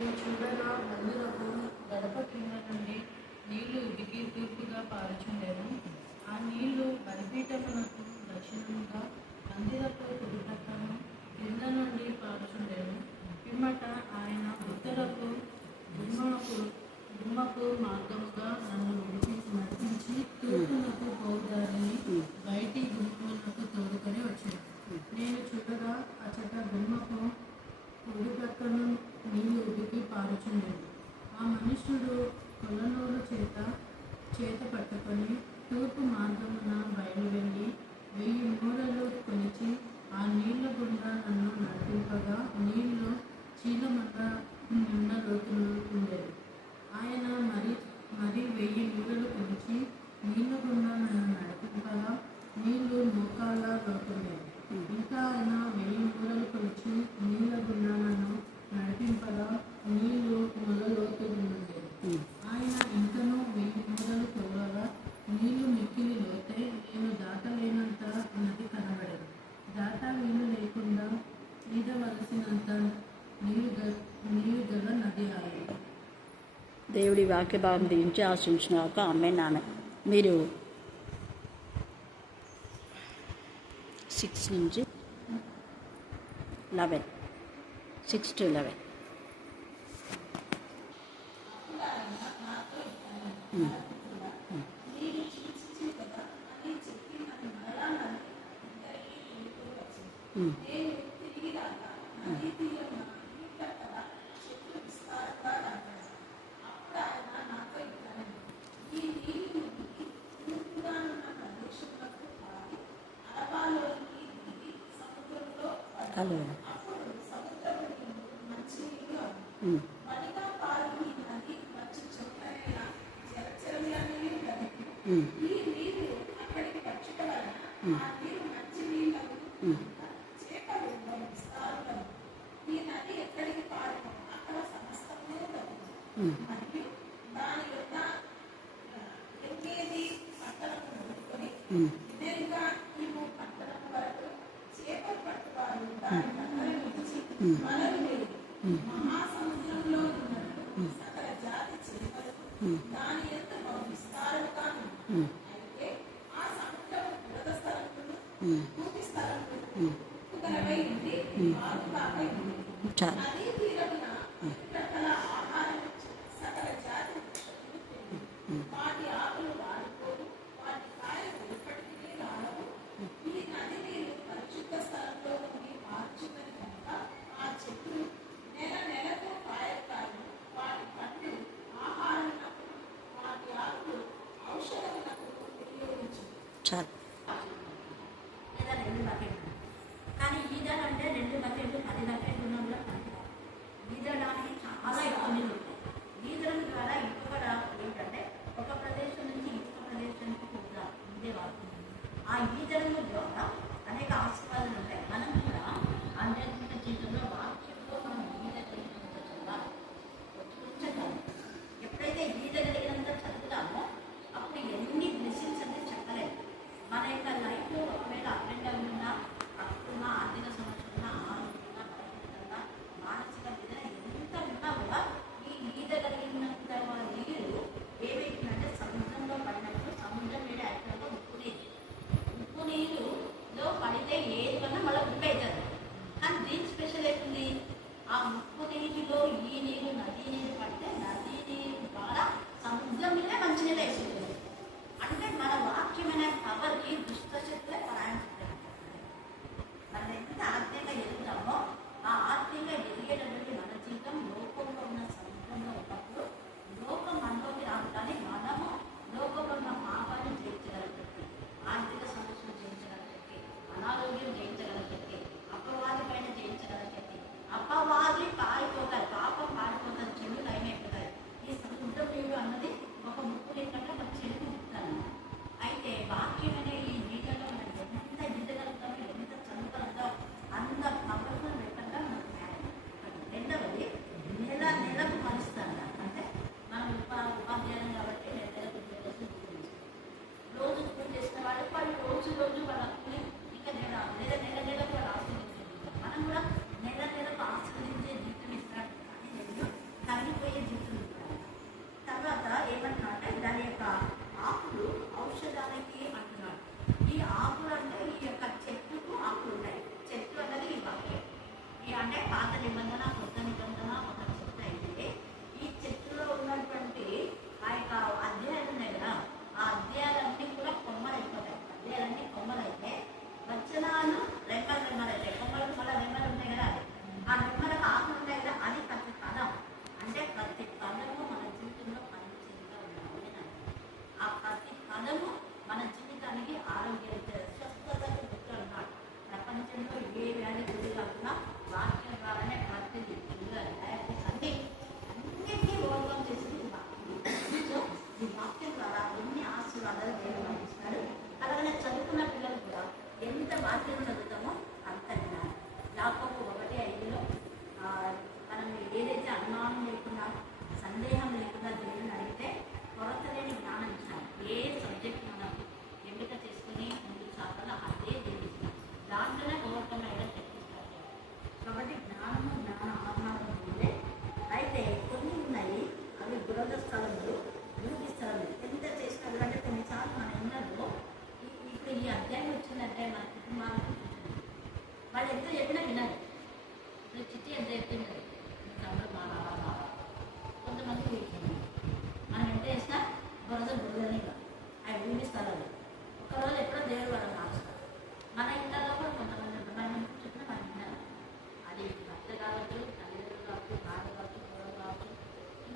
చూడగా మందిరపు గడప కింద నుండి నీళ్లు ఉడికి తూర్పుగా పారుచుండెను. ఆ నీళ్లు బలిపీఠమునకు దక్షిణముగా మందిరపు కుడిపక్కను క్రింద నుండి పారుచుండెను. పిమ్మట ఆయన ఉత్తరపు గుమ్మపు మార్గముగా నన్ను నడిపించి తూర్పునకు పోదారిని బయటి గుమ్మమునకు తోడుకొని వచ్చాను. నేను చూడగా అచట గుమ్మపు కుడి ప్రక్కను నీళ్లు ఉడికి పారుచుండెను. ఆ మనుష్యుడు కొలనూరు చేత పట్టుకొని తూర్పు మార్గమున బయలువెళ్ళి 1000 మూరలు కొలిచి ఆ నీళ్ల గుండా నన్ను నడిపింపగా నీళ్లు చీలమంట నిండా లోతుండేది. ఆయన మరి 1000 మూరలు కొలిచి నీళ్ల గుండా నన్ను నడిపింపగా నీళ్లు మోకాళ్ళ లోతుండేవి. ఇంకా ఆయన 1000 మూరలు కొలిచి నీళ్ల గుండా నన్ను నడిపింపగా నీళ్లు మొల లోతుండేవి. ఆయన ఇంకనూ 1000 మూరలు కొలవగా నీళ్లు మిక్కిలి లోతై నేను దాటలేనంత నది కనబడేది. దాట వీలు లేకుండా ఈదవలసినంత నీరు గల నది ఆయన. దేవుడి వాక్య భాగం దీవించి ఆశించినాక అమ్మే నాన్న మీరు 6 నుంచి 11 6 to 11. హలో చాలు చాలు కానీ ఈదలంటే 2 బకెట్లు 10 బకెట్లు ఉన్నా కూడా పనికిరాదు. ఈదడానికి చాలా ఇబ్బందులు ఉంటాయి. ఈదడం ద్వారా ఇంకొక ఏంటంటే ఒక ప్రదేశం నుంచి ఇంకొక ప్రదేశానికి పోతారు ఇదే వాడుతుంది. ఆ ఈదడం ద్వారా అనేక ఆశీర్వాదాలు ఉంటాయి. మనం కూడా ఆధ్యాత్మిక జీవితంలో వాక్యంలో మనం ఈద కలిగినంత చదవాలి. చదవాలి. ఎప్పుడైతే ఈదగలిగినంత చదువుతామో అప్పుడు ఎన్ని బ్లెస్సింగ్స్ అనేది చెప్పలేదు. మన యొక్క లైఫ్లో ఒకవేళ అప్రెంట్ ఉన్నా అప్పుడున్న ఆర్థిక సమస్య ఉన్నా ఆరోగ్యంగా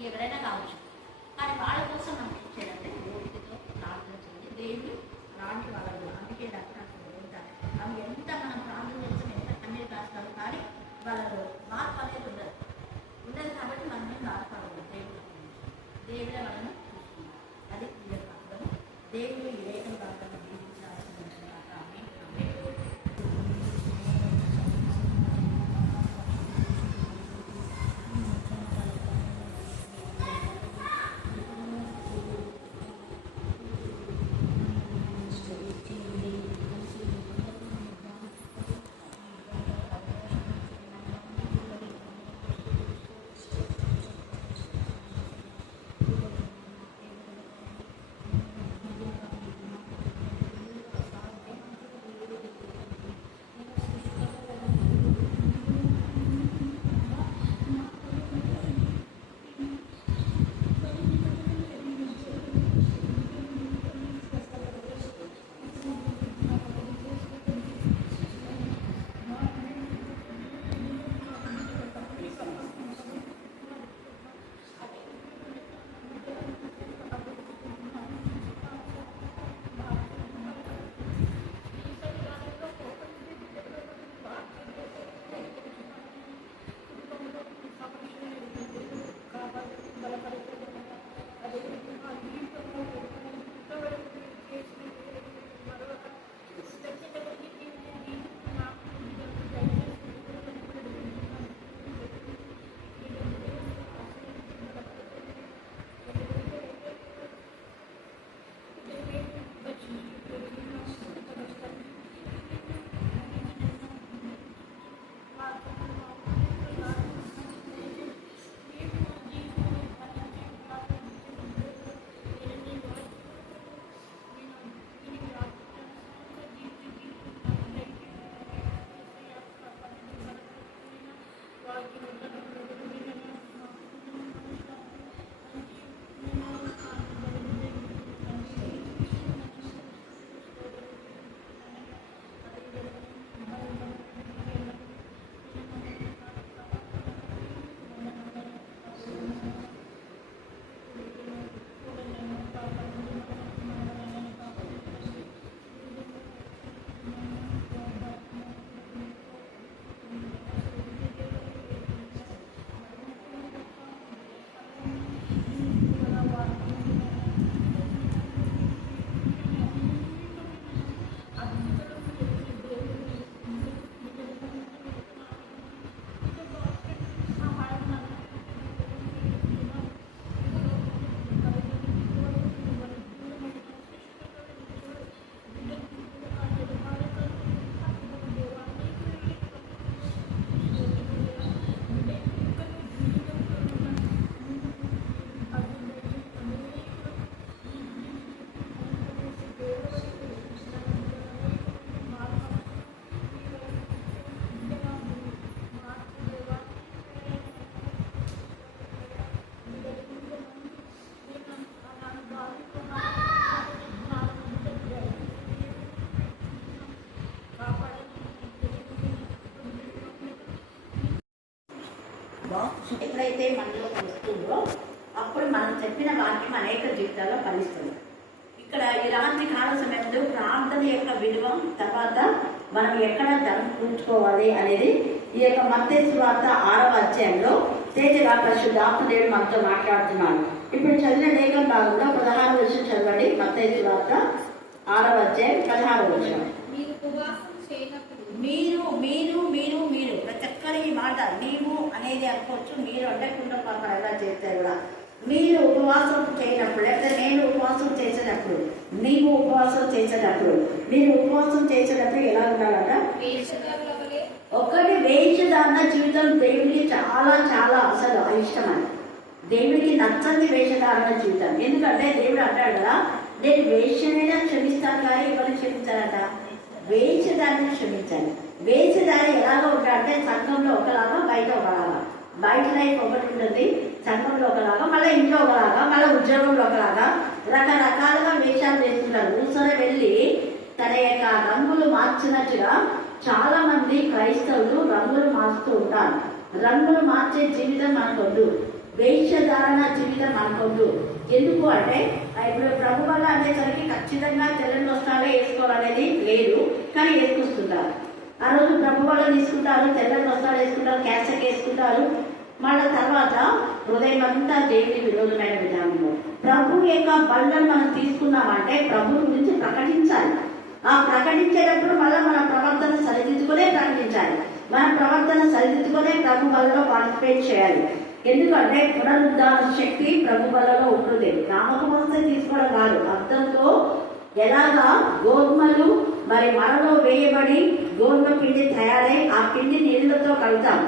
ఎవరైనా కావచ్చు. కానీ వాళ్ళ కోసం మనం ఏం చేయాలంటే ఓపికతో ప్రార్థన చేయండి. దేవుడు అలాంటి వాళ్ళు అందుకే డాక్టర్ ఉంటారు. అవి ఎంత మనం ప్రార్థన చేస్తాం, ఎంత కన్నీరు కాస్తారు, కానీ వాళ్ళలో మార్పు అనేది ఉండదు కాబట్టి మనం ఏం బాధపడదు. దేవుడే వాళ్ళను చూసుకున్నారు. అది ఈ యొక్క అర్థం. దేవుడు ఈ రేఖలు కాకుండా ఎప్పుడైతే మనలో వస్తుందో అప్పుడు మనం చెప్పిన వాక్యం అనేక జీవితాల్లో ఫలిస్తుంది. ఇక్కడ ఇలాంటి కాల సమయంలో ప్రార్థన యొక్క విలువ, తర్వాత మనం ఎక్కడ జరుపుకుంచుకోవాలి అనేది ఈ యొక్క మత్తయి సువార్త 6వ అధ్యాయంలో తేజగా పరిశుద్ధాత్మ దేవుడు మనతో మాట్లాడుతున్నాడు. ఇప్పుడు చదివిన లేఖన భాగంలో 16వ వచనం చదవండి. మత్తయి సువార్త 6వ అధ్యాయం 16వ వచనం. మీరు ప్రతి ఒక్కరి మాట నీవు అనేది అనుకోవచ్చు, మీరు అంటే కుటుంబ ఎలా చేస్తే కూడా మీరు ఉపవాసం చేయనప్పుడు, లేకపోతే నేను ఉపవాసం చేసేటప్పుడు, నీవు ఉపవాసం చేసేటప్పుడు, మీరు ఉపవాసం చేసేటప్పుడు ఎలా ఉండాలంట? ఒకటి వేషధారణ జీవితం దేవుడికి చాలా చాలా అసలు అయిష్టమని, దేవుడికి నచ్చని వేషధారణ జీవితం. ఎందుకంటే దేవుడు అంటాడు కదా, నేను వేషమైనా క్షమిస్తాను కానీ ఎవరిని క్షమించాలంట? వేషధారణ క్షమించాలి. వేషధారణ ఎలాగో ఉంటాడంటే సంఘంలో ఒకలాగా, బయట ఒకలాగా. బయట లైఫ్ ఒకటి ఉంటుంది, సంఘంలో ఒకలాగా, మళ్ళీ ఇంట్లో ఒకలాగా, మళ్ళీ ఉద్యోగంలో ఒకలాగా, రకరకాలుగా వేషాలు వేస్తున్నారు. ఊసరే వెళ్ళి తన యొక్క రంగులు మార్చినట్టుగా చాలా మంది క్రైస్తవులు రంగులు మార్చుతూ ఉంటారు. రంగులు మార్చే జీవితం మనకొద్దు, వేషధారణ జీవితం మనకొద్దు. ఎందుకు అంటే ఇప్పుడు ప్రభు వల్ల అనేసరికి ఖచ్చితంగా తెల్లని వస్త్రాలే వేసుకోవాలనేది లేదు, కానీ వేసుకొస్తుంటారు. ఆ రోజు ప్రభు వల్ల తీసుకుంటారు, తెల్లని వస్త్రాలు వేసుకుంటారు, క్యాసెట్ వేసుకుంటారు. మళ్ళీ తర్వాత హృదయం అంతా దేవుని విరోధమైన విధానంలో ప్రభు యొక్క బలను మనం తీసుకున్నామంటే ప్రభు గురించి ప్రకటించాలి. ఆ ప్రకటించేటప్పుడు మళ్ళీ మన ప్రవర్తన సరిదిద్దుకునే ప్రకటించాలి. మన ప్రవర్తన సరిదిద్దుకునే ప్రభు బలలో పార్టిసిపేట్ చేయాలి. ఎందుకంటే పునరుద్ధాన శక్తి ప్రభు బలలో ఉంటుంది. నామకం వస్తే తీసుకోవడం కాదు, అర్థంతో ఎలాగా గోధుమలు మరి మనలో వేయబడి గోధుమ పిండి తయారై ఆ పిండి నీళ్ళతో కలుగుతాం.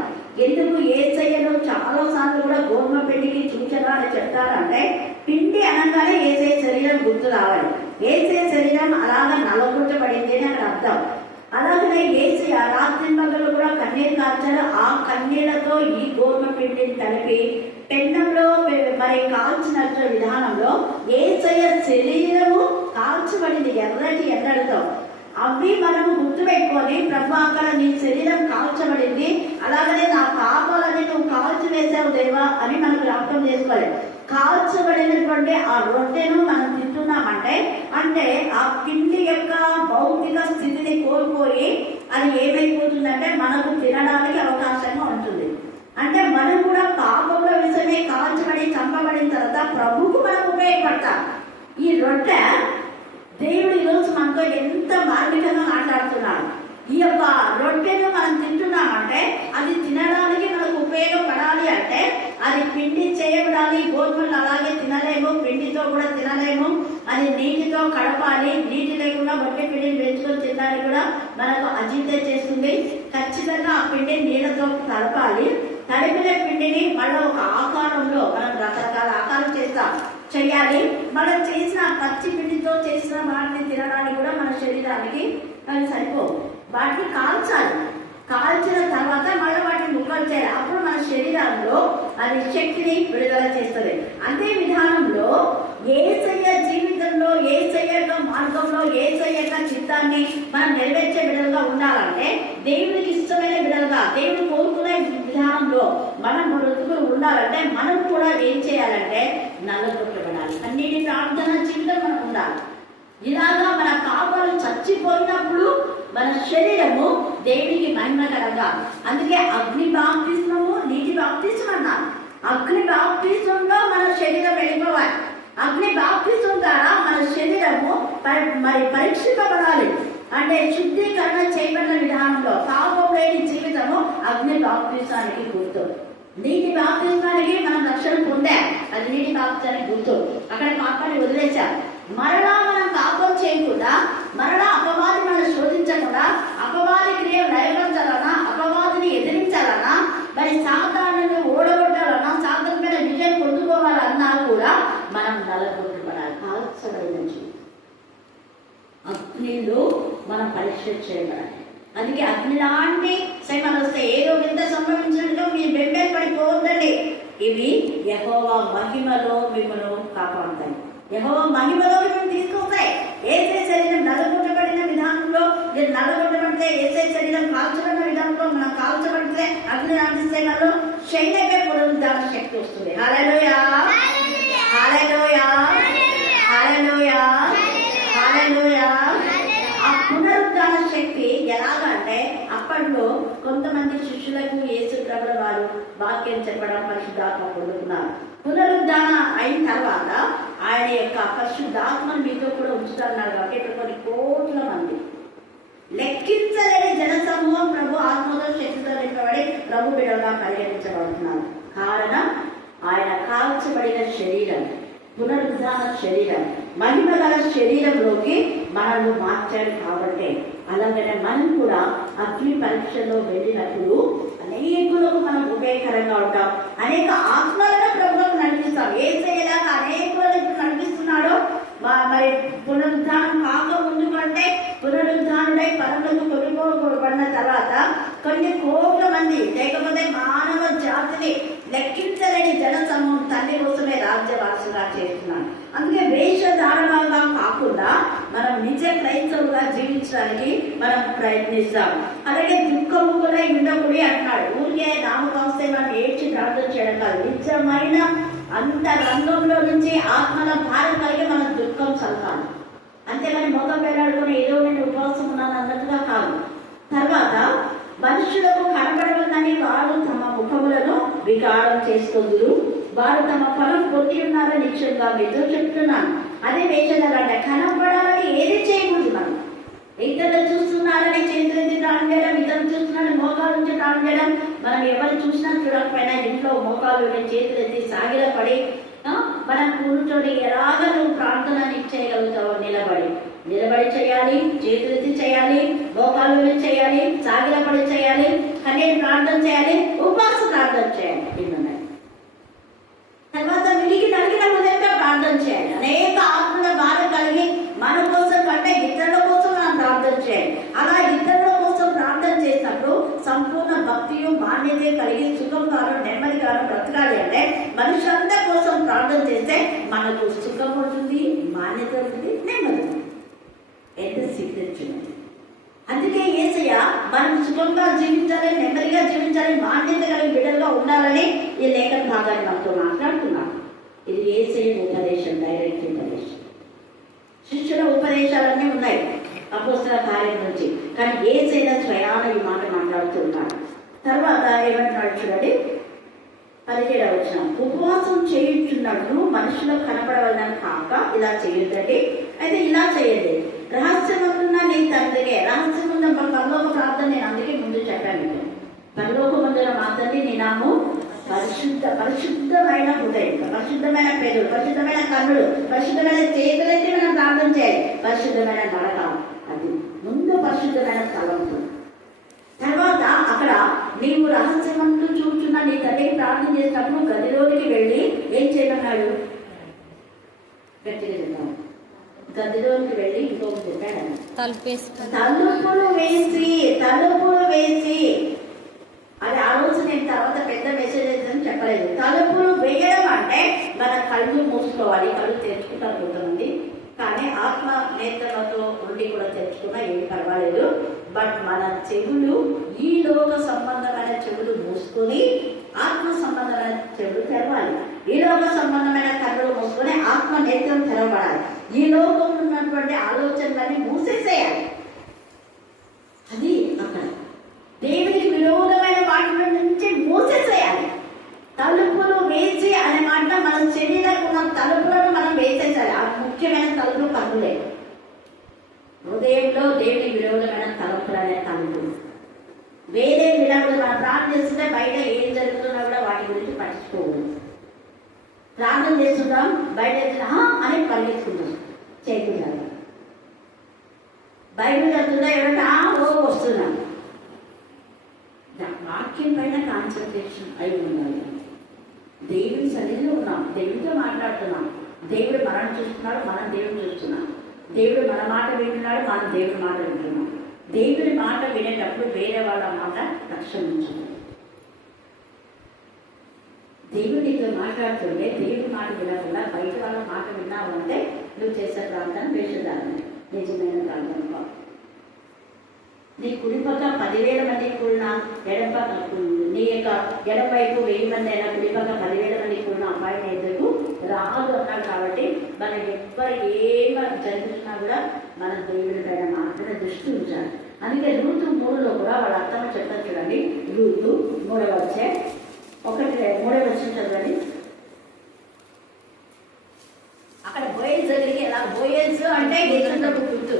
ఎందుకు యేసయ్యను చాలా సార్లు కూడా గోధుమ పిండికి సూచన అని చెప్తారంటే పిండి అనగానే యేసయ్య శరీరం గుర్తు రావాలి. యేసయ్య శరీరం అలాగా నలగొట్టబడింది అని అక్కడ అర్థం. అలాగనే యేసయ్య రాత్రి మగలు కూడా కన్నీరు కార్చారు. ఆ కన్నీళ్లతో ఈ గోధుమ పిండిని కలిపి పెండంలో మరి కాల్చిన విధానంలో యేసయ్య శరీరము కాల్చబడింది ఎర్రటి ఎన్నడతో. అవి మనము గుర్తుపెట్టుకొని ప్రభు అక్కడ నీ శరీరం కాల్చబడింది, అలాగనే నా పాపాలని నువ్వు కాల్చి వేసావు దేవా అని మనం జ్ఞాపకం చేసుకోవాలి. కాల్చబడినటువంటి ఆ రొట్టెను మనం తింటున్నామంటే అంటే ఆ పిండి యొక్క భౌతిక స్థితిని కోల్పోయి అది ఏమైపోతుందంటే మనకు తినడానికి అవకాశంగా ఉంటుంది. అంటే మనం కూడా పాపంలో విషయమే కాల్చబడి చంపబడిన తర్వాత ప్రభువుకు మనం ఉపయోగపడతాం. ఈ రొట్టె దేవుడు ఈరోజు మనతో ఎంత మార్మికంగా మాట్లాడుతున్నాడు. ఈ యొక్క రొట్టెను మనం తింటున్నామంటే అది తినడానికి మనకు ఉపయోగపడాలి. అంటే అది పిండి చేయబడాలి. గోధుమలు అలాగే తినలేము, పిండితో కూడా తినలేము. అది నీటితో కడపాలి. నీటి లేకుండా వట్టి పిండిని పెంచుకొని తినడానికి కూడా మనకు అజీర్తి చేస్తుంది. ఖచ్చితంగా ఆ పిండిని నీళ్ళతో కలపాలి. తడిపిన పిండిని మళ్ళీ ఒక ఆకారంలో మనం రకరకాల ఆకారం చేయాలి. మనం చేసిన పచ్చి పిండితో చేసిన వాటిని తినడానికి కూడా మన శరీరానికి అది సరిపోవు. వాటిని కాల్చాలి. కాల్చిన తర్వాత మళ్ళీ వాటిని ముక్కలు చేయాలి. అప్పుడు మన శరీరంలో అది శక్తిని విడుదల చేస్తుంది. అదే విధానంలో యేసయ్య జీవితంలో, యేసయ్య యొక్క మార్గంలో, యేసయ్య యొక్క చిత్తాన్ని మనం నెరవేర్చే బిడ్డలుగా ఉండాలంటే, దేవునికి ఇష్టమైన బిడ్డలుగా, దేవుడు కోరుకునే విధానంలో మనం బ్రతుకులు ఉండాలంటే మనం కూడా ఏం చేయాలంటే నల్లగొట్టబడాలి. అన్నిటి ప్రార్థన జీవితం మనం ఉండాలి. ఇలాగా మన పాపాలు చచ్చిపోయినప్పుడు మన శరీరము దేవునికి మహిమకరంగా. అందుకే అగ్ని బాప్తిస్మము, నీటి బాప్తిస్మం అన్నారు. అగ్ని బాప్తిస్మంలో మన శరీరం వెళ్ళిపోవాలి. అగ్ని బాప్తిస్మం ద్వారా మన శరీరము మరి పరీక్షింపబడాలి. అంటే శుద్ధీకరణ చేయబడిన విధానంలో పాపం లేని జీవితము అగ్ని బాప్తిస్మానికి గుర్తు. నీటి బాప్తిస్మానికి మనం రక్షణ పొందాం, అది నీటి బాప్తిస్మానికి గుర్తు. అక్కడ పాపాన్ని వదిలేశాం. మరలా మనం పాపం చేయకుండా, మరలా అపవాది మనం శోధించకుండా, అపవాది క్రియలు నయపరచాలన్నా, అపవాదిని ఎదిరించాలన్నా, మరి సాతానుని ఓడగొట్టాలన్నా, సాతాను మీద విజయం పొందుకోవాలన్నా కూడా మనం నలగొట్టబడాలి. కాల్చబడి నుంచి అగ్నిలో మనం పరీక్ష చేయబడాలి. అందుకే అగ్ని లాంటి శ్రమలు వస్తే ఏదో వింత సంభవించినట్టుగా మీరు బెంబేలు పడిపోవద్దండి. ఇవి యెహోవా మహిమలో మిమ్మల్ని కాపాడుతాయి. యెహోవా మహిమలో మిమ్మల్ని తీసుకొస్తాయి. ఏసే శరీరం నలగొట్టబడిన విధానంలో మీరు నలగొట్టబడితే, ఏసే శరీరం కాల్చబడిన విధానంలో మనం కాల్చబడితే అగ్ని లాంటి శ్రమలో శైలకే పునరుద్ధాన శక్తి వస్తుంది. హల్లెలూయా, హల్లెలూయా, హల్లెలూయా, హల్లెలూయా. ఆ పునరుద్ధాన శక్తి ఎలాగంటే అప్పట్లో కొంతమంది శిష్యులకు యేసు ప్రభుల వారు వాక్యం చెప్పడం, పరిశుద్ధాత్మ పొందుకున్నారు. పునరుద్ధాన అయిన తర్వాత ఆయన యొక్క పరిశుద్ధాత్మను మీతో కూడా ఉంచుతున్నారు. కాబట్టి ఇక్కడ కొన్ని కోట్ల మంది, లెక్కించలేని జనసమూహం ప్రభు ఆత్మతో శక్తితో నింపబడి ప్రభు బిడ్డగా పరిగణించబడుతున్నారు. కారణం ఆయన కాల్చబడిన శరీరం, పునరుద్ధాన శరీరం, మహిమ గల శరీరంలోకి మనల్ని మార్చాడు. కాబట్టి అలాగనే మనం కూడా అగ్ని పరీక్షలో వెళ్ళినప్పుడు అనేకులకు మనం ఉపయోగకరంగా ఉంటాం. అనేక ఆత్మలను ప్రభుత్వం నడిపిస్తాం. ఏసయ్యలాగా అనేకులను ఇప్పుడు నడిపిస్తున్నాడో మరి పునరుద్ధానం కాక ముందు కంటే పునరుద్ధానుడై పరములకు కొనుగోలుబడిన తర్వాత కొన్ని కోట్ల మంది, లేకపోతే మానవ జాతిని లెక్కించలేని జన సమూహం తండ్రి కోసమే రాజ్యవాసుగా చేస్తున్నాడు. అందుకే వేషధారణగా కాకుండా మనం నిజ క్రైస్తవుగా జీవించడానికి మనం ప్రయత్నిస్తాం. అలాగే దుఃఖము కూడా ఉండకూడదు అంటున్నాడు. ఊరికే నామకాస్తే మనం ఏడ్చి ప్రార్థన చేయడం కాదు. నిజమైన అంత రంగంలో నుంచి ఆత్మల భారం కలిగి మనం దుఃఖం సలపాలి. అంతేగాని ముఖం వేలాడుకుని ఏదో నేను ఉపవాసం ఉన్నాను అన్నట్టుగా కాదు. తర్వాత మనుషులకు కనబడవద్దని వారు తమ ముఖములను వికారం చేసుకుందురు, వారు తమ ఫలం పొంది ఉన్నారని నిశ్చయంగా మీతో చెప్తున్నాను. అదే వేషధారంటే కనబడాలని ఏది చేయకూడదు. మనం ఇతరులు చూస్తున్నారని చేతులెత్తి ప్రాణం చేయడం, ఇతరులు చూస్తున్నారని మోకాల నుంచి ప్రాణం చేయడం. మనం ఎవరు చూసినా చూడకపోయినా ఇంట్లో మోకాలు చేతులెత్తి సాగిలపడి మనం కూర్చొని ఎలాగా నువ్వు ప్రార్థన చేయగలుగుతావో నిలబడి చేయాలి, చేతులెత్తి చేయాలి, మోకాలు చేయాలి, సాగిలపడి చేయాలి, కన్నీటి ప్రార్థన చేయాలి, ఉపవాస ప్రార్థన చేయాలి. తర్వాత విడికి నలిగిన హృదయంగా ప్రార్థన చేయాలి. అనేక ఆత్మల బాధ కలిగి మన కోసం కంటే ఇతరుల కోసం మనం ప్రార్థన చేయాలి. అలా ఇతరుల కోసం ప్రార్థన చేసినప్పుడు సంపూర్ణ భక్తియు మాన్యత కలిగి సుఖంగాను నెమ్మదిగాను బ్రతకాలి. అంటే మనుషులందరి కోసం ప్రార్థన చేస్తే మనకు సుఖం ఉంటుంది, మాన్యత ఉంటుంది, నెమ్మది. ఎంత సిద్ధించున్నది. అందుకే యేసయ్య మనం సుఖంగా జీవించాలి, నెమ్మదిగా జీవించాలి, మాన్యత కలిగి బిడ్డలుగా ఉండాలని ఈ లేఖన భాగాన్ని మనతో మాట్లాడుతున్నాం. ఇది యేసయ్య ఉపదేశం, డైరెక్ట్ ఉపదేశం. శిష్యుల ఉపదేశాలన్నీ ఉన్నాయి అపోస్తల కార్యం నుంచి, కానీ యేసయ్య స్వయాన ఈ మాట మాట్లాడుతున్నాడు. తర్వాత ఏమంటున్నాడు చూడండి, 17వ వచనం, ఉపవాసం చేయించున్నట్లు మనుషులకు కనపడవలని కాక ఇలా చేయొద్దండి. అయితే ఇలా చేయండి, రహస్యమందున్న నీ తండ్రికే. రహస్యమున్న పరలోక ప్రార్థన నేను అందుకే ముందు చెప్పాను. పరలోకమందున మా తండ్రి నీ నాము పరిశుద్ధమైన హృదయం, పరిశుద్ధమైన పేదలు, పరిశుద్ధమైన కన్నులు, పరిశుద్ధమైన చేతులైతే మనం ప్రార్థన చేయాలి. పరిశుద్ధమైన నడక, అది ముందు పరిశుద్ధమైన తలంపు. తర్వాత అక్కడ నీవు రహస్యమందు చూచున్న నీ తండ్రికి ప్రార్థన చేసినప్పుడు గదిలోనికి వెళ్ళి ఏం చేయమన్నాడు? గట్టిగా చెప్తాను. గదిలోకి వెళ్ళి ఇంకొక చెప్పాడు, తలుపులు వేసి. అది ఆ రోజు నేను తర్వాత పెద్ద మెసేజ్ అని చెప్పలేదు. తలుపులు వేయడం అంటే మన కళ్ళు మూసుకోవాలి, కళ్ళు తెరుచుకుంటారు కొంతమంది, కానీ ఆత్మ నేత్రలతో ఉండి కూడా తెరుచుకున్నా ఏమి పర్వాలేదు. బట్ మన చెవులు, ఈ లోక సంబంధమైన చెవులు మూసుకొని ఆత్మ సంబంధమైన చెవులు తెరవాలి. ఈ లోక సంబంధమైన కన్నులు మూసుకొని ఆత్మ నేత్రం తెరవబడాలి. ఈ లోకంలో ఉన్నటువంటి ఆలోచనలన్నీ మూసేసేయాలి. అది అక్కడ దేవునికి విరోధమైన వాటి నుంచి మూసేసేయాలి. తలుపులు వేసి అనే మాట మన శరీరానికి ఉన్న తలుపులను మనం వేసేసాలి. ఆ ముఖ్యమైన తలుపులు కన్నులే. హృదయంలో దేవుని విరోధమైన తలుపులు అనే తలుపులు. వేరే విధంగా మనం ప్రార్థిస్తుంటే బయట ఏం జరుగుతున్నా కూడా వాటి గురించి పట్టించుకోకూడదు. ప్రార్థన చేస్తున్నాం, బయట అని పరిగెత్తుకుంటాం, చేయకుండా బైబిల్ చదువుతుందా ఎవరైనా వస్తున్నాం. వాక్యం పైన కాన్సన్ట్రేషన్ అయి ఉండాలి. దేవుని సన్నిధిలో ఉన్నాం, దేవుడితో మాట్లాడుతున్నాం. దేవుడు మనం చూస్తున్నాడు, మనం దేవుడు చూస్తున్నాం. దేవుడు మన మాట వింటున్నాడు, మనం దేవుడి మాట వింటున్నాం. దేవుడి మాట వినేటప్పుడు వేరే వాళ్ళ మాట రక్షించాలి. దేవుడితో మాట్లాడుతుంటే దేవుడి మాట వినకుండా బయట వాళ్ళ మాట విన్నావు అంటే నువ్వు చేసే ప్రార్థన వేషధారణ, నిజమైన ప్రార్థన కాదు. నీ కుడిపక్క 10,000 మంది కూడిన ఎడపక్క నీ యొక్క ఎడపైపు 1000 మంది అయినా కుడిపక్క 10,000 మంది కూడిన అబ్బాయిని ఎదురు రాదు అన్నాడు. కాబట్టి మనం ఎవ్వరు ఏం జరుగుతున్నా కూడా మన దేవుడి పైన మాత్రమే దృష్టి ఉంచాలి. అందుకే రూతు 3లో కూడా వాళ్ళ అత్తమ్మ చెప్తారు చూడండి. రూతు 3వ వచ్చే 3వ వచ్చి చదవండి. అక్కడ బోయజ్ దగ్గరికి ఎలా, బోయజ్ అంటే దేవుడు గుర్తు.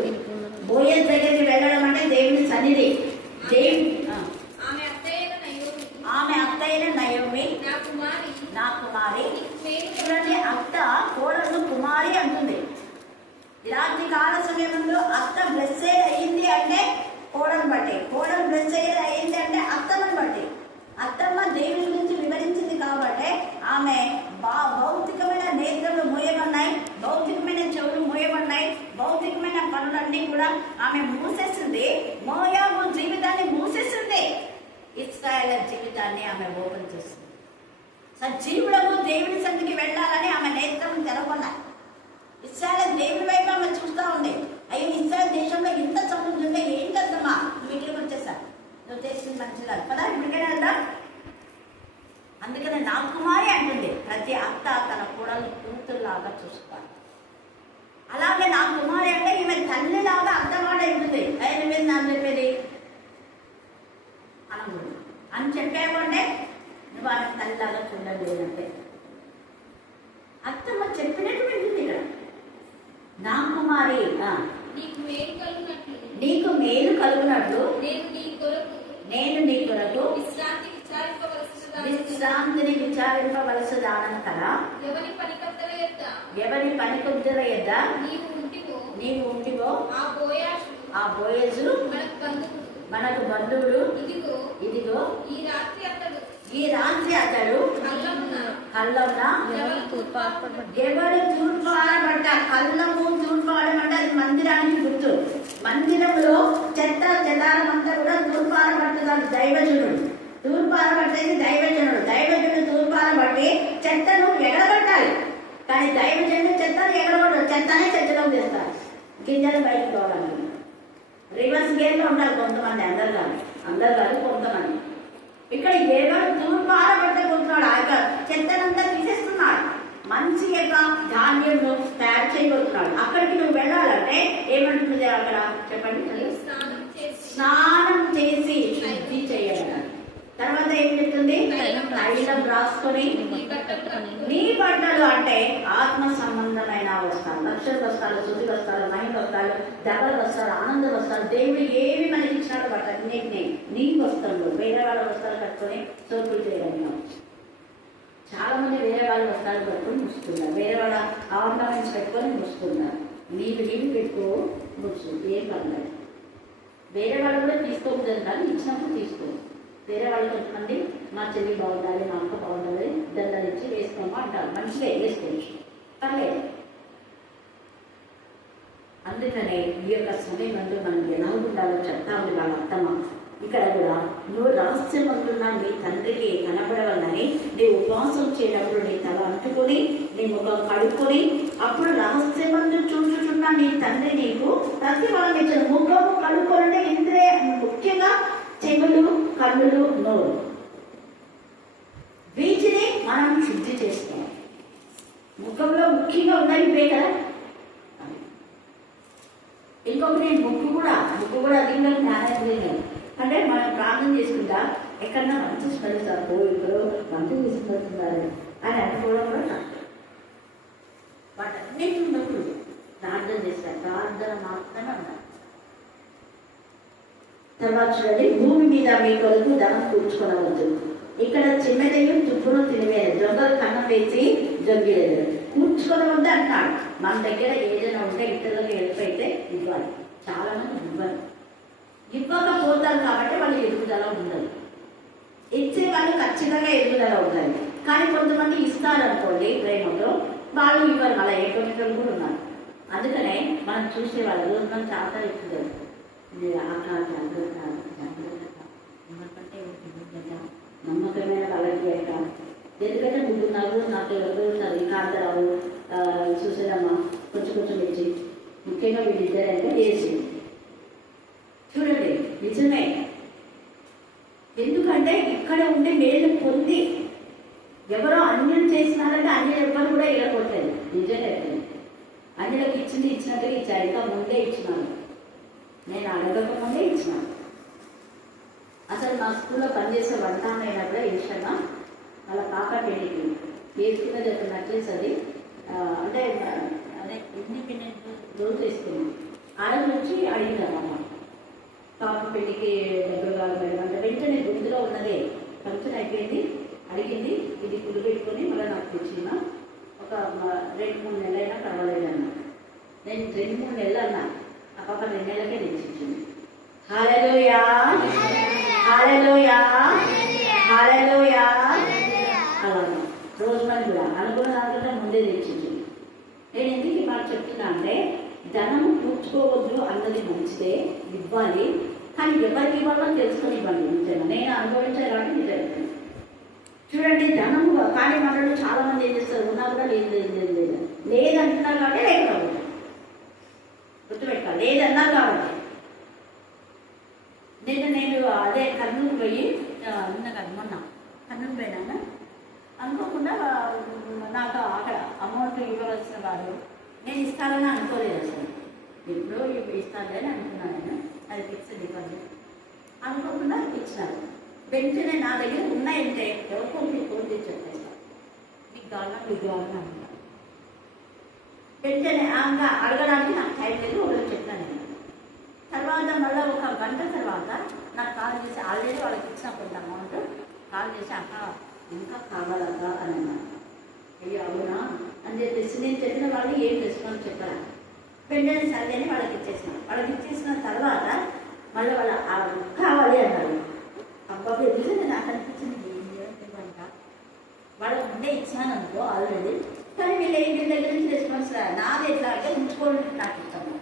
బోయజ్ దగ్గరికి వెళ్ళడం అంటే దేవుని సన్నిధి. ఆమె అత్తయ్య నయోమి నా కుమారి. చూడండి, అత్త కోడలు కుమారి అంటుంది. ఇలాంటి కాల సమయంలో అత్త బ్లెస్సెడ్ అయ్యింది అంటే కోడలు బట్టి, కోడలు బ్లెస్సెడ్ అయ్యింది అంటే అత్తమ్మని బట్టి. అత్తమ్మ దేవుని గురించి వివరించింది కాబట్టి ఆమె భౌతికమైన నేత్రలు మూయబడినాయి, భౌతికమైన చెవులు మూయబడినాయి, భౌతికమైన పనులన్నీ కూడా ఆమె మూసేసింది. మోయాబు జీవితాన్ని మూసేసింది, ఇశ్రాయేలు జీవితాన్ని ఆమె ఓపెన్ చేసింది. సజీవులకు దేవుని సన్నిధికి వెళ్ళాలని ఆమె నేత్రం తెరవన్నాయి. ఇశ్రాయేలు దేవుని వైపు ఆమె చూస్తూ ఉంది. అయ్యో ఇస్రాయల్ దేశంలో ఇంత సముద్రం ఉంటే ఏం చేద్దామా, నువ్వు ఇక్కడికి వచ్చేసా, నువ్వు చేసింది మంచిదా కదా, ఇప్పటికైనా వెళ్దాం. అందుకనే నా కుమారి అంటుంది, ప్రతి అత్త తన కూడలు కూతురులాగా చూసుకోవాలి. అలాగే నా కుమారి అంటే ఈమె తల్లిలాగా అర్థవాడైతుంది. నువ్వేంది అని చెప్పేది అనకూడదు అని చెప్పేవంటే నువ్వు ఆమె తల్లిలాగా చూడలేదంటే. అత్తమ్మ చెప్పినట్టు వింటుంది ఇక్కడ. నా కుమారి నీకు మేలు కలుగునట్లు నీకు మేలు కలుగునట్లు నేను నీ కొరకు విశ్రాంతిని విచారింపవలసిదానను కదా. ఎవరి పనికొద్దల యొద్ద నీవు ఉంటివో ఆ బోయజు మనకు బంధువుడు. ఇదిగో ఈ రాత్రి అతడు కళ్ళంన ఎవరు తూర్పారబడ్డ కళ్ళము తూర్పారబడ్డ, అది మందిరానికి గుర్తు. మందిరంలో చెత్త చెదారమంతా కూడా తూర్పారబట్టుతాడు దైవజనుడు. తూర్పారబట్టేది దైవజనుడు. దైవజనుడు తూర్పారబట్టి చెత్తను ఎగరబట్టాలి. కానీ దైవజనుడు చెత్తను ఎగరబడ్డాడు, చెత్తనే చెత్తలో వేస్తారు. గింజలు బయటకు పోవడానికి రివర్స్ గేర్లో ఉంటారు కొంతమంది, అందరు కాదు కొంతమంది. ఇక్కడ ఎవరు తూర్పారబట్టబోతున్నాడు, ఆ యొక్క చెత్తనంతా తీసేస్తున్నాడు, మంచి యొక్క ధాన్యంలో తయారు చేయబోతున్నాడు. అక్కడికి నువ్వు వెళ్ళాలంటే ఏమంటుంది అక్కడ చెప్పండి, స్నానం చేసి శుద్ధి చేయాలి. తర్వాత ఏం చెప్తుంది, తైలం రాసుకొని నీ బట్టలు అంటే ఆత్మ సంబంధమైన వస్త్రాలు, లక్షల వస్త్రాలు, శుద్ధి వస్త్రాలు, మహిళ వస్త్రాలు, దగల వస్త్రాలు, ఆనంద వస్త్రాలు, దేవుడు ఏవి మనకి ఇచ్చినాడు బట్టలు నీ వస్త్రంలో. వేరే వాళ్ళ వస్త్రాలు కట్టుకొని సోపులు చేయడం. చాలా మంది వేరే వాళ్ళ వస్త్రాలు కట్టుకొని ముసుకున్నారు, వేరే వాళ్ళ ఆర్నమెంట్స్ పెట్టుకొని ముసుకున్నారు. నీవు పెట్టుకో ముసు, ఏం పర్లేదు. వేరే వాళ్ళు కూడా తీసుకోకూడదు, కానీ ఇచ్చినప్పుడు తీసుకో. వేరే వాళ్ళు కొంతమంది మా చెల్లి బాగుండాలి, మా అక్క బాగుండాలి, దండలు ఇచ్చి వేసుకోమా అంటారు. మంచిగా వేసుకోవచ్చు, పర్లేదు. అందుకనే ఈ యొక్క సమయం అంటూ మనం ఎలా ఉండాలో చెప్తా ఉంది వాళ్ళ అత్తమ్మ. ఇక్కడ కూడా నువ్వు రహస్యమంటున్నా నీ తండ్రికి కనపడవలని నీవు ఉపవాసం చేయనప్పుడు నీ తల అంటుకొని నీ ముఖం కడుక్కొని అప్పుడు రహస్యమందు చూచుచున్నా నీ తండ్రి నీకు ప్రతిఫలం ఇచ్చాడు. ముఖము కడుక్కోవాలంటే ఇంద్రియ ముఖ్యంగా చెవులు, కన్నులు, నోరు, వీటిని మనం శుద్ధి చేసుకోవాలి. ముఖంలో ముఖ్యంగా ఉన్నాయి ఇవే కదా. ఇంకొకటి ముక్కు కూడా దీనిలో జ్ఞానం అంటే మనం ప్రార్థన చేసుకుంటా ఎక్కడన్నా మంచి స్మెల్ సార్ ఇప్పుడు మంచి తీసుకుంటున్నారు అని అనుకోవడం కూడా కష్టం. బట్ అన్నిటి ఉన్నప్పుడు ప్రార్థన చేస్తారు, ప్రార్థన మాత్రమే ఉండాలి. తర్వాత చూడండి, భూమి మీద మీ కొరకు ధనం కూర్చుకోవద్దు. ఇక్కడ చిన్నదయ్యం తుప్పును తినివేది, జొంగలు కన్నం వేసి జొంగిలేదు. కూర్చుకోవద్దు అంటున్నాడు. మన దగ్గర ఏదైనా ఉంటే ఇతరులకు హెల్ప్ అయితే ఇవ్వాలి. చాలా మంది ఇవ్వకపోతారు కాబట్టి వాళ్ళు ఎదుగుదల ఉండదు. ఇచ్చే వాళ్ళు ఖచ్చితంగా ఎదుగుదల ఉండాలి. కానీ కొంతమంది ఇస్తారనుకోండి ప్రేమతో, వాళ్ళు ఇవ్వరు. అలా ఏ కొన్ని కూడా ఉన్నారు. అందుకనే మనం చూసే వాళ్ళు రోజు మనం చాలా ఎక్కువ ఎందుకంటే నమ్మకమైన వాళ్ళకి యొక్క ఎందుకంటే ముందున్నారు నాకు ఎవరు ఉన్నారు ఈ కాంతరావు చూసేదమ్మా కొంచెం ఇచ్చి ముఖ్యంగా వీళ్ళిద్దరంటే వేసి చూడండి నిజమే. ఎందుకంటే ఇక్కడ ఉండే మేలు పొంది ఎవరో అన్యం చేసినారంటే అన్యం ఎవరు కూడా ఇవ్వకపోతారు. నిజమే, అన్యులకు ఇచ్చింది ఇచ్చినట్టుగా ఇచ్చారు, ఇంకా ముందే ఇచ్చినాను, నేను అడగకముందే ఇచ్చినాను. అసలు మా స్కూల్లో పనిచేసే వంట అయినప్పుడే ఇష్టమా వాళ్ళ పాప పెళ్ళికి వేసుకున్నది ఒక నచ్చేసి అది అంటే అదే ఇండిపెండెంట్ రోజు వేసుకున్నాం. ఆ రోజు నుంచి అడిగినాం అమ్మ పాప పెళ్ళికి డబ్బులు కావాలి మేడం అంటే వెంటనే గుందులో ఉన్నదే ఫంక్షన్ అయిపోయింది, అడిగింది. ఇది కుళ్ళు పెట్టుకొని మళ్ళీ నాకు తెచ్చిందా ఒక 2-3 నెలలైనా పర్వాలేదన్నా. నేను 2-3 నెలలు అన్నా, ఆ పాప 2 నెలలకే తెచ్చిచ్చింది. హల్లెలూయా హల్లెలూయా హల్లెలూయా. అలాగా రోజు మనం కూడా అనుకున్న దానికంటే ముందే తెచ్చింది. నేను ఎందుకు ఈ మాట చెప్తున్నా అంటే ధనము కూర్చుకోవద్దు అన్నది మంచిదే, ఇవ్వాలి. కానీ ఎవరికి ఇవ్వాలో తెలుసుకొని ఇవ్వండి. నిజంగా నేను అనుభవించాను కాబట్టి నిజంగా చూడండి ధనము. కానీ మనలో చాలా మంది ఏం చేస్తారు, ఉన్నా కూడా లేదు లేదంటున్నారు కాబట్టి లేకపోతే గుర్తుపెట్టాలి. ఇవ్వవలసిన వారు నేను ఇస్తానని అనుకోలేదు అసలు. ఎప్పుడో ఇస్తాను అని అనుకున్నాను నేను. అది ఫిక్స్డ్ డిపాజిట్ అనుకోకుండా ఇచ్చినారు. వెంటనే నా దగ్గర ఉన్నాయంటే ఎవరికో మీకు ఫోన్ తెచ్చి చెప్పేస్తాను, మీకు కావాలన్నా అంటారు. వెంటనే ఇంకా అడగడానికి నాకు టైం లేదు, ఒకరికి చెప్పాను నేను. తర్వాత మళ్ళీ ఒక గంట తర్వాత నాకు కాల్ చేసి ఆల్రెడీ వాళ్ళకి ఇచ్చిన కొంత అమౌంట్ కాల్ చేసి అక్క ఇంకా కావాలక్క అని అన్నారు. అయ్యో అవునా అని చెప్పేసి నేను చెప్పిన వాళ్ళు ఏం రెస్పాన్స్ చెప్పారు. వెంటనే సరే అని వాళ్ళకి ఇచ్చేసిన. వాళ్ళకి ఇచ్చేసిన తర్వాత మళ్ళీ వాళ్ళు కావాలి అన్నారు. అబ్బాయి ఎందుకంటే నాకు అనిపించింది ఏం చేయాలంట, వాళ్ళకి ముందే ఇచ్చాను అనుకో ఆల్రెడీ, కానీ వీళ్ళ దగ్గర నుంచి రెస్పాన్స్ రాదు. నాది ఎట్లా అంటే ఉంచుకోవడానికి నాకు ఇస్తాను.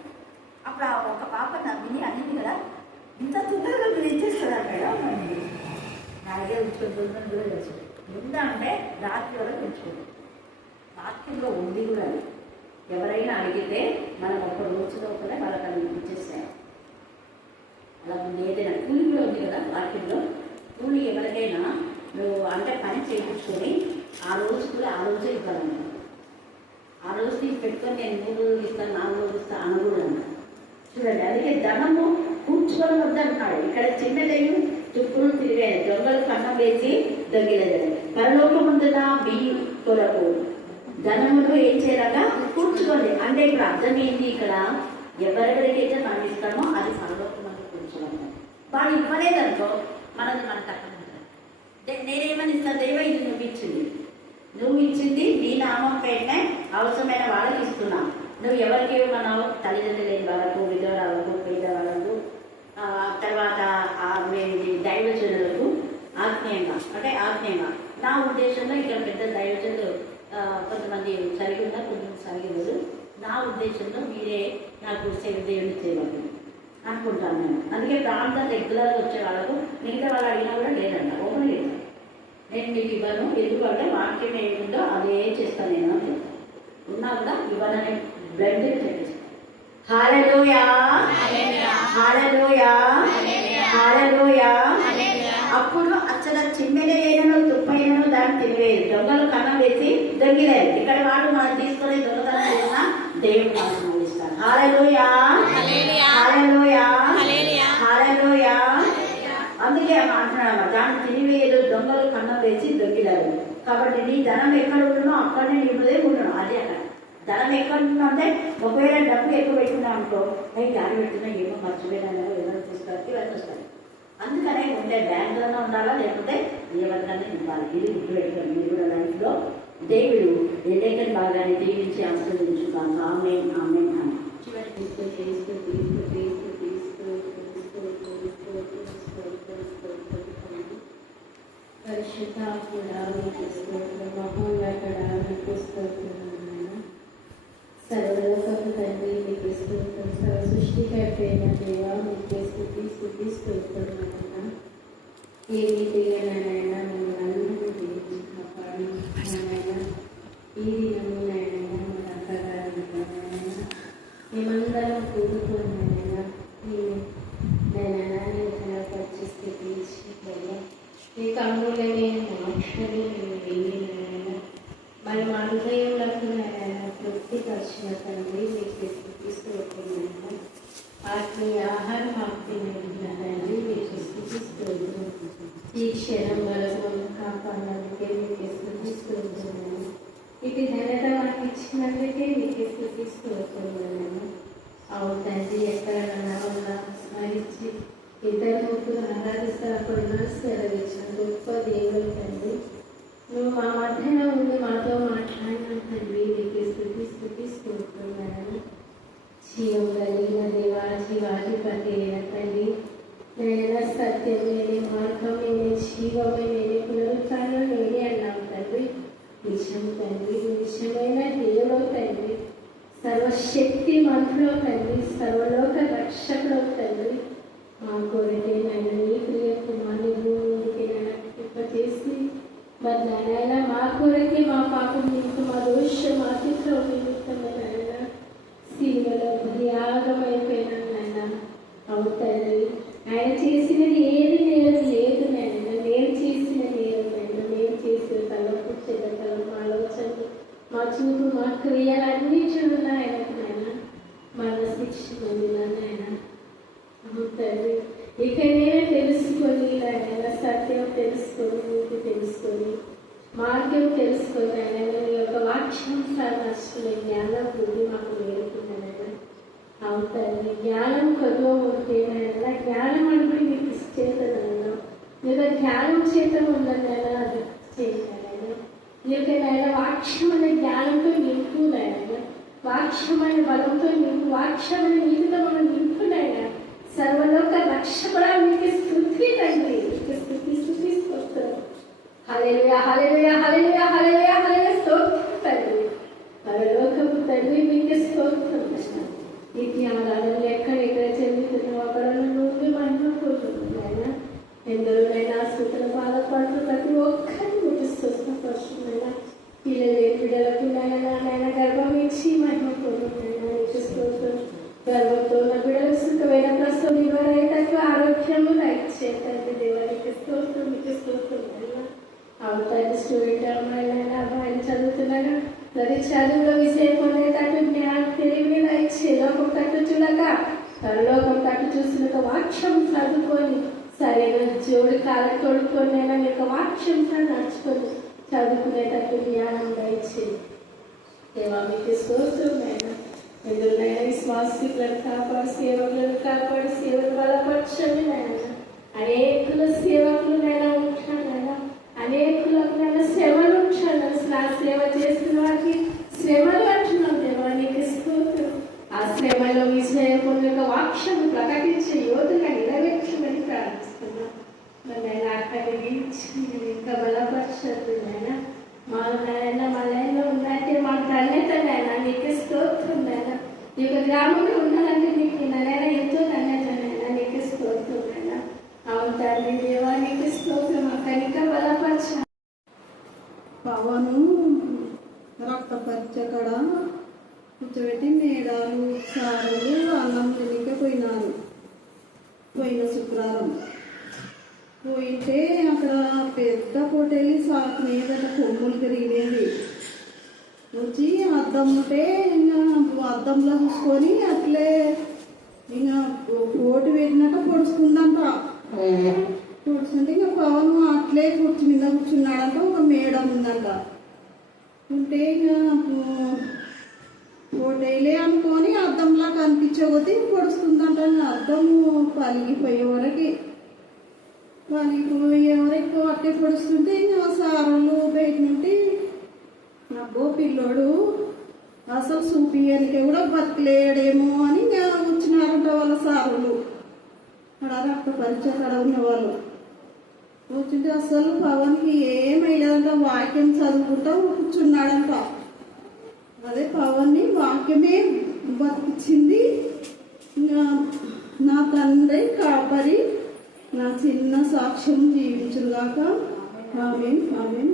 అప్పుడు ఆ ఒక పాప నా విని అన్నింది కదా, ఇంత తొందరగా మీరు ఇచ్చేస్తున్నారు మేడం అని. నా దగ్గర ఉంచుకుంటుందని కూడా తెలుసు. ముందంటే రాత్రి వరకు ఉంచుకుంటాం. రాత్రిలో ఉంది కూడా. ఎవరైనా అడిగితే మనం ఒక రోజు లోపలే వాళ్ళకి అది ఇచ్చేస్తాయి. అలా ఉంది. ఏదైనా కూలి కూడా ఉంది కదా వాటిల్లో. కూలి ఎవరికైనా నువ్వు అంటే పని చేయించుకొని ఆ రోజు కూడా ఆ రోజే ఇవ్వాలన్నా. ఆ రోజు తీసి పెట్టుకొని నేను 3 రోజులు ఇస్తాను 4 రోజులు ఇస్తాను అనకూడదు. చూడండి, అందుకే ధనము కూర్చుకొని వద్దన్నాడు. ఇక్కడ చిన్నదేమి చుట్టూ తిరిగాయి, దొంగలు కన్నం వేసి దొంగిలేదు. పరలోకం ముందున మీ కొరకు ధనమును ఏం చేయాలగా కూర్చుకోండి. అంటే ఇప్పుడు అర్థం ఏంటి, ఇక్కడ ఎవరెవరికైతే మనం ఇస్తామో అది పరలోకం మనకు కూర్చోవాలి. వాడు ఇవ్వలేదనుకో మనది మనకు అక్కడ ఉంటుంది. నేనేమని ఇస్తాను, దైవం ఇది నువ్వు ఇచ్చింది నీ నామం పేరునే అవసరమైన వాళ్ళకి ఇస్తున్నా. నువ్వు ఎవరికి ఇవ్వమన్నావు, తల్లిదండ్రులు లేని వాళ్ళకు, విధవరాలకు, పేదవాళ్ళకు, తర్వాత దైవజనులకు ఆత్మీయంగా. నా ఉద్దేశంలో ఇక్కడ పెద్ద దైవజనులు కొంతమంది సరిగి ఉన్నారు, కొంతమంది సరిగి లేదు. నా ఉద్దేశంలో మీరే నాకు దేవుని చేయవాలి అనుకుంటాను నేను. అందుకే ప్రాంతం రెగ్యులర్గా వచ్చే వాళ్ళకు మిగతా వాళ్ళు అడిగినా కూడా లేదంట, ఓపెన్ లేదు. నేను మీకు ఇవ్వను, ఎందుకంటే వాక్యం ఏముందో అదే చేస్తాను నేను అని చెప్తాను. ఉన్నా కూడా ఇవ్వననే బ్లడ్ చేపిస్తాను. హల్లెలూయా, హల్లెలూయా, హల్లెలూయా. అప్పుడు అచ్చల చిమ్మెలైనను తుప్పైనను దాన్ని తిరిగేది, దొంగలు కన్నం వేసి దొంగిలేదు. ఇక్కడ వాడు మనం తీసుకొని దొంగతనం చేసిన దేవుడు మనకు మళ్ళిస్తాడు. హల్లెలూయా, హల్లెలూయా, హల్లెలూయా. అందుకే అంటున్నాడు, దాన్ని తినివేయదు, దొంగలు కన్నం వేసి దొంగిలారు. కాబట్టి నీ ధనం ఎక్కడ ఉంటున్నో అక్కడనే నీ హృదయం ఉండను. అదే అక్కడ ధనం ఎక్కడ ఉంటున్నా అంటే ఒకవేళ డబ్బు ఎక్కువ పెట్టుకున్నాం అనుకో, అవి గాలి పెట్టుకున్నా ఏమో మర్చిపోయినా ఏదైనా తీసుకొచ్చి ఇవన్నీ వస్తాయి. అందుకనే ఉంటే బ్యాంకులోనే ఉండాలా, లేకపోతే ఎవరికైనా ఇవ్వాలి. ఇది గుర్తు పెట్టుకోండి. మీరు కూడా లైఫ్లో దేవుడు ఎన్నికని బాగానే దీవించి ఆశీర్వదించుతాను. ఆమేన్, ఆమేన్ అని చివరి సర్వలోకపు తండ్రి మీకు స్తోత్రం, సర్వ సృష్టికర్తైన దేవా మీకు స్తుతి స్తోత్రం. ఏ రీతిగా నాయన మమ్మల్ని అందరూ దీవించి కాపాడు నాయన. ఈ దినము నాయన మన అక్కగారు మేమందరం కూడుకున్నాయన నేను కనపరిచి స్థితించి మీకు అమూల్యమైన మాటలు మేము వినినాయన. మరి మా హృదయంలోకి నాయన తృప్తిపరిచిన తండ్రి మీకు స్థితిస్తూ ఉంటున్నాయన. ఆత్మీయ ఆహారం మాకు తిన్న తండ్రి మీకు స్థితిస్తూ ఈ క్షణం వరకు కాపాడడానికి మీకు స్థితిస్తూ ఉంటున్నాను. ఇది ఘనత మాకు ఇచ్చినందుకే మీకు స్థితిస్తూ ఉంటున్నాను. అవును తండ్రి, ఎక్కడ నా వల్ల స్మరించి ఇద్దరు ముగ్గురు ఆరాధిస్తే అప్పుడు సెలవిచ్చిన గొప్ప దేవుడు తండ్రి. నువ్వు మా మధ్యలో ఉండి మాతో మాట్లాడిన తండ్రి నీకు స్థుతిస్తూ ఉంటున్నాను. జీవం కలిగిన దేవా, జీవాధిపతి అయిన తండ్రి, నేను సత్యం నేనే, మార్గం నేనే, జీవమే నేనే, పునరుత్థానం నేనే అన్నావు తండ్రి. నిజం తండ్రి, నిజమైన దేవుడు తండ్రి, సర్వశక్తి మంత్రులో తండ్రి, సర్వలోక రక్షకుడు తండ్రి. మా కొరకే నన్ను నీ ప్రియ కుమారుని భూమికి నన్ను చేసి మరి నాయన మా కొరకే మా పాపం నిమిత్తం, మా దోషం అతిథిలో నిమిత్తమైన శిలువలో బలియాగమైపోయిన నాయన. అవును తండ్రి, ఆయన చేసినది ఏది నేరం లేదు నాయన. నేను చేసిన నేరం నాయన, నేను చేసిన తలపు చెడ్డతలం ఆలోచనలు మా చూపు మా క్రియలన్నిటిలో ఆయనకు నాయన మరణ శిక్ష నాయన తండ్రి ఇక నేనే తెలుసుకొని నాయన సత్యం తెలుసుకొని నీతి తెలుసుకొని మార్గం తెలుసుకొని ఆయన నీ యొక్క వాక్యం నచ్చుకునే జ్ఞానం బుద్ధి మాకు నేర్పుతున్నాయన అవుతాయి జ్ఞానం కదువ ఉంటే నాయన జ్ఞానం అంటే నీకు ఇచ్చేతనైనా లేదా జ్ఞానం చేత ఉందనైనా అది చేయాలైనా నీ యొక్క నాయన వాక్యమైన జ్ఞానంతో నింపునైనా వాక్యమైన బలంతో నింపు వాక్యమైన నీతితో మనం నింపునైనా సర్వలోక రక్షకుడా మీకు స్తుతి తండ్రి మీకు స్తుతి స్తోత్రం హల్లెలూయా హల్లెలూయా హల్లెలూయా హల్లెలూయా హల్లెలూయా స్తోత్రం తండ్రి పరలోకపు తండ్రి మీకు స్తోత్రం నీతి ఆరాధనలు ఎక్కడెక్కడ చెందుతున్నావు అక్కడ నుండి మహిమ కోరుతున్నాయన ఎందరోనైనా స్థుతులు బాధపడుతూ ప్రతి ఒక్కరిని మీకు స్వస్థపరుచున్నాయన పిల్లలకు నాయన గర్భం ఇచ్చి మహిమ కోరుతున్నాయన మీకు స్తోత్రం గర్భంతో ఉన్న బిడ్డలకు సుఖమైన ప్రసవం ఎవరైతే ఆరోగ్యము దయచేతండి దేవానికి స్తోత్రం మీకు స్తోత్రం అవుతాయి స్టూడెంట్ అమ్మాయిలైనా అబ్బాయిలు చదువుతున్నాగా ప్రతి చదువులో విషయం పొందేటట్టు జ్ఞానం తెలివిని దయచే లోకం తట్టు చూడక పరలోకం తట్టు చూసిన వాక్యం చదువుకొని సరైన జోడి కాల తోడుకొని అయినా మీకు వాక్యం నడుచుకొని చదువుకునేటట్టు జ్ఞానం దయచే దేవా మీకు స్తోత్రం అయినా ఎందులోనైనా విశ్వాసికులను కాపాడు సేవకులను కాపాడు సేవలు బలపరచండి నాయన అనేకుల సేవకులనైనా ఉంటానైనా అనేకులకు నైనా శ్రమలు ఉంటాను ఆ సేవ చేస్తున్న వారికి శ్రమలు అంటున్నాం దేవా నీకు స్తోత్రం ఆ శ్రమలో విజయం పొందిన వాక్యం ప్రకటించే యోధుగా నిలబెట్టమని ప్రార్థిస్తున్నాం నన్ను అక్కడికి ఇంకా బలపరచదు నాయన మా నాయన మా లైన్లో ఉన్నట్టే మా ధన్యత నాయన నీకు స్తోత్రం నాయన నీ యొక్క గ్రామంలో ఉన్నానంటే నీకు నాయన ఎంతో ధన్యత నాయన నీకు స్తోత్రం నాయన అవును తండ్రి దేవా నీకు స్తోత్రం అక్కడిక బలపరచ పవను రక్తపరిచకడ కూర్చోబెట్టి మేడాలు సారులు అన్నం తినికే పోయిన శుక్రవారం పోయితే అక్కడ పెద్ద పొట్టెళ్ళి సాకు మీద కొమ్ములు తిరిగినది వచ్చి అద్దం ఉంటే ఇంకా అద్దంలో చూసుకొని అట్లే ఇంకా పోటు పెట్టినాక పొడుచుకుందంట కూర్చుంటే ఇంకా పవన్ అట్లే మీద కూర్చున్నాడంట ఒక మేడం ఉందంట ఉంటే ఇంకా పోటేలే అనుకొని అద్దంలా కనిపించకపోతే పొడుస్తుందంట అద్దము పలిగిపోయే వరకు అట్టే పొడుస్తుంటే ఇంకా సారులు బయట నుండి అబ్బో పిల్లోడు అసలు చూపియనికి కూడా బతిలేడేమో అని ఇంకా వచ్చినారంట వాళ్ళ సారులు అక్కడ రక్తపరిచ అక్కడ ఉన్నవాళ్ళు కూర్చుంటే అసలు పవన్కి ఏమైలేదంట వాక్యం చదువుకుంటా కూర్చున్నాడంట అదే పవన్ని వాక్యమే బతికించింది నా తండ్రి కాపరి నా చిన్న సాక్ష్యం జీవించుగాక ఆమేన్ ఆమేన్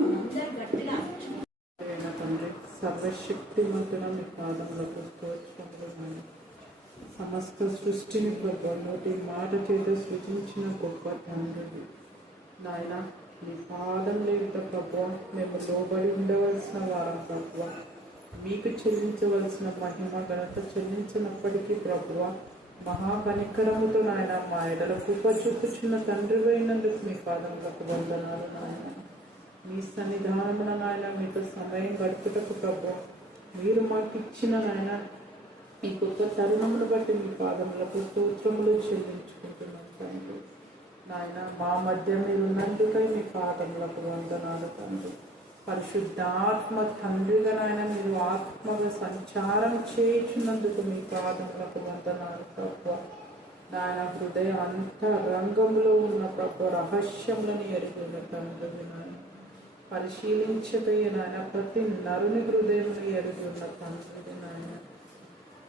తండ్రి సర్వశక్తిమంతున మీ పాదములకు స్తోత్రములు సమస్త సృష్టిని ప్రభు నోటి మాట చేత సృజించిన గొప్ప తండ్రి నాయన మీ పాదం లేక ప్రభు మేము లోబడి ఉండవలసిన వారం ప్రభు మీకు చెల్లించవలసిన మహిమ ఘనత చెల్లించినప్పటికీ ప్రభువ మహాకనికరముతో నాయన మా ఎడల కృప చూపుచున్న తండ్రి అయినందుకు మీ పాదములకు వందనాలు నాయన మీ సన్నిధానమున నాయన మీతో సమయం గడుపుటకు ప్రభు మీరు మాకు ఇచ్చిన నాయన ఈ గొప్ప తరుణమును బట్టి మీ పాదములకు స్తోత్రములు చెల్లించుకుంటున్నాం తండ్రి నాయన మా మధ్య మీరు ఉన్నందుకై మీ పాదములకు వందనాలు తండ్రి పరిశుద్ధాత్మ తండ్రిగా నాయన మీరు ఆత్మగా సంచారం చేయుచున్నందుకు మీ పాదములకు వందనాలు ప్రభు నాయన హృదయ అంత రంగంలో ఉన్న ప్రభు రహస్యములను ఎరుగున్న తండ్రి నాయన పరిశీలించబోయే నాయన ప్రతి నరుని హృదయమును ఎరుగున్న తండ్రి నాయన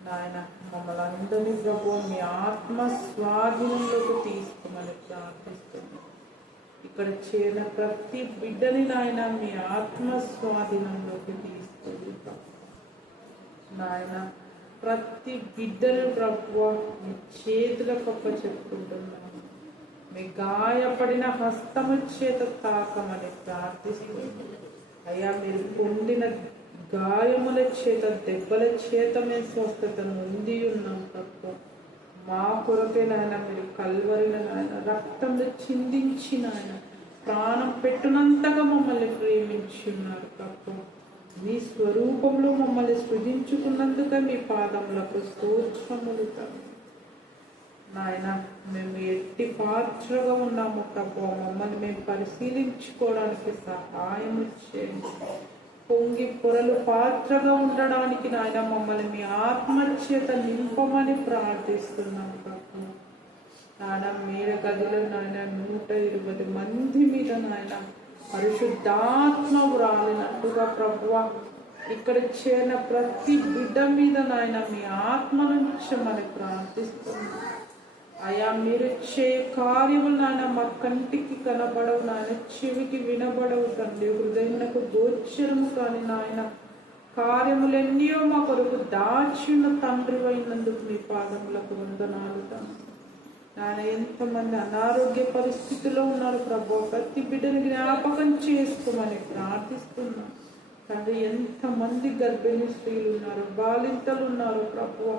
నాయన మమ్మల్ని అందరినీ ప్రభు మీ ఆత్మ స్వాధీనంలోకి తీసుకోమని ప్రార్థిస్తున్నాం ఇక్కడ చేరిన ప్రతి బిడ్డని నాయన మీ ఆత్మ స్వాధీనంలోకి తీసుకొని నాయన ప్రతి బిడ్డని ప్రభు మీ చేతులకు చెప్పుకుంటున్నాను మీ గాయపడిన హస్తము చేత తాకమని ప్రార్థిస్తుంది అయ్యా మీరు పొందిన గాయముల చేత దెబ్బల చేత మేము స్వస్థతను పొంది ఉన్నాం ప్రభు. మా కొరకే నాయన మీరు కల్వరిలో నాయన రక్తంలో చిందించి నాయన ప్రాణం పెట్టునంతగా మమ్మల్ని ప్రేమించి ఉన్నారు ప్రభు. మీ స్వరూపంలో మమ్మల్ని సృజించుకున్నందుక మీ పాదములకు స్తోత్రములు తండ్రి. నాయన మేము ఎట్టి పాత్రగా ఉన్నాము ప్రభు. మమ్మల్ని మేము పరిశీలించుకోవడానికి సహాయం చేయండి. పొంగి పొరలు పాత్రగా ఉండడానికి నాయన మమ్మల్ని మీ ఆత్మచేత నింపమని ప్రార్థిస్తున్నాం ప్రభు. నాయన మీర గదిలో నాయన 120 మంది మీద నాయన పరిశుద్ధాత్మ రాలినట్టుగా ప్రభువ ఇక్కడ చేరిన ప్రతి బిడ్డ మీద నాయన మీ ఆత్మ నుంచి మనం ప్రార్థిస్తున్నాం. అయా మీరు చేయ కార్యములు నాయన మా కంటికి కనబడవు నాయన, చెవికి వినబడవు తండ్రి, హృదయమునకు గోచరము కాని నాయన కార్యములెన్నో మా కొరకు దాచిన తండ్రి అయినందుకు మీ పాదములకు వందనాలు తండ్రి. నాయన ఎంతమంది అనారోగ్య పరిస్థితిలో ఉన్నారు ప్రభు, ప్రతి బిడ్డను జ్ఞాపకం చేసుకోమని ప్రార్థిస్తున్నాం తండ్రి. ఎంతమంది గర్భిణీ స్త్రీలు ఉన్నారు, బాలింతలు ఉన్నారు ప్రభు,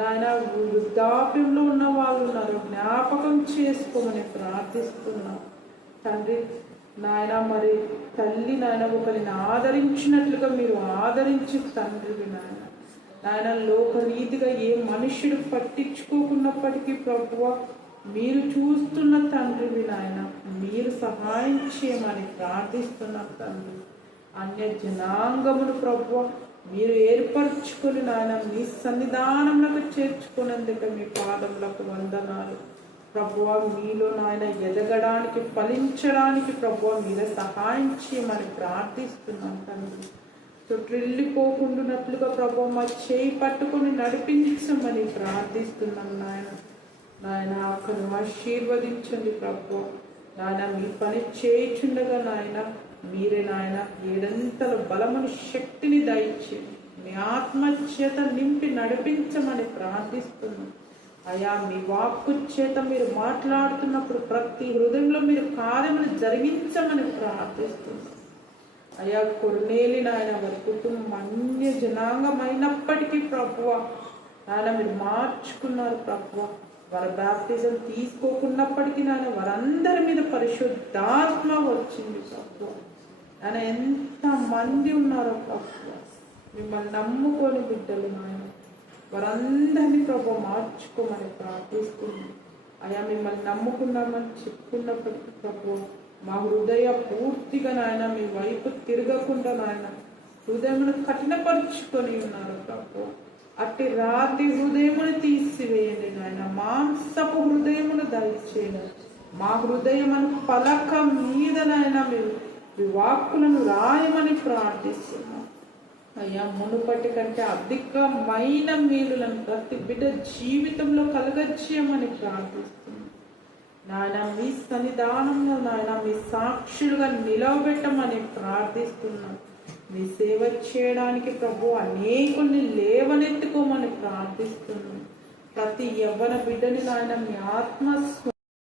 నాయన వృద్ధాప్యంలో ఉన్న వాళ్ళు ఉన్నారు, జ్ఞాపకం చేసుకోమని ప్రార్థిస్తున్నాం తండ్రి. నాయన మరి తల్లి నాయన ఒకరిని ఆదరించినట్లుగా మీరు ఆదరించి తండ్రి నాయన. నాయన లోకరీతిగా ఏ మనుష్యుడు పట్టించుకోకున్నప్పటికీ ప్రభువ మీరు చూస్తున్న తండ్రివి నాయన, మీరు సహాయం చేయమని ప్రార్థిస్తున్నాం తండ్రి. అన్య జనాంగమును ప్రభువ మీరు ఏర్పరచుకొని నాయన మీ సన్నిధానంలో చేర్చుకున్నందుకు మీ పాదములకు వందనాలు ప్రభువ. మీలో నాయన ఎదగడానికి ఫలించడానికి ప్రభువ మీరే సహాయం చేయమని ప్రార్థిస్తున్నాం తండ్రి. త్రిల్లిపోకుండానట్లుగా ప్రభు మా చేయి పట్టుకొని నడిపించమని ప్రార్థిస్తున్నాం నాయన. నాయన అక్కడ ఆశీర్వదించండి ప్రభు. నాయన మీ పని చేయుచుండగా నాయన మీరే నాయన ఏడంతల బలమును శక్తిని దయచేయండి, మీ ఆత్మ చేత నింపి నడిపించమని ప్రార్థిస్తున్నాం. అయా మీ వాక్కు చేత మీరు మాట్లాడుతున్నప్పుడు ప్రతి హృదయంలో మీరు కార్యములు జరిగించమని ప్రార్థిస్తున్నాం. అయా కొర్నేలి నాయన వారి కుటుంబం అన్య జనాంగమైనప్పటికీ ప్రభువ నాయన మీరు మార్చుకున్నారు ప్రభువ. వారి బాప్తిజం తీసుకోకున్నప్పటికీ నాయన వారందరి మీద పరిశుద్ధాత్మ వచ్చింది ప్రభువ. ఆయన ఎంత మంది ఉన్నారో ప్రభువ, మిమ్మల్ని నమ్ముకొని బిడ్డలు నాయన వారందరినీ ప్రభు మార్చుకోమని ప్రార్థిస్తుంది. అయా మిమ్మల్ని నమ్ముకున్నామని చెప్పుకున్నప్పటికీ ప్రభు మా హృదయ పూర్తిగా నాయన మీ వైపు తిరగకుండా నాయన హృదయమును కఠినపరుచుకొని ఉన్నారు ప్రభు. అట్టి రాతి హృదయమును తీసివేయండి నాయన, మాంసపు హృదయమును దయచేయండి. మా హృదయమును పలక మీద నాయన మీరు మీ వాక్కులను రాయమని ప్రార్థిస్తున్నాం. అయ్యా మునుపటి కంటే అధికమైన మేలులను ప్రతి బిడ్డ జీవితంలో కలగజేయమని ప్రార్థిస్తున్నాం నాయన. మీ సన్నిధానంలో నాయన మీ సాక్షులుగా నిలవబెట్టమని ప్రార్థిస్తున్నాం. మీ సేవ చేయడానికి ప్రభు అనేకుల్ని లేవనెత్తుకోమని ప్రార్థిస్తున్నాం. ప్రతి యవ్వన బిడ్డని నాయన మీ ఆత్మ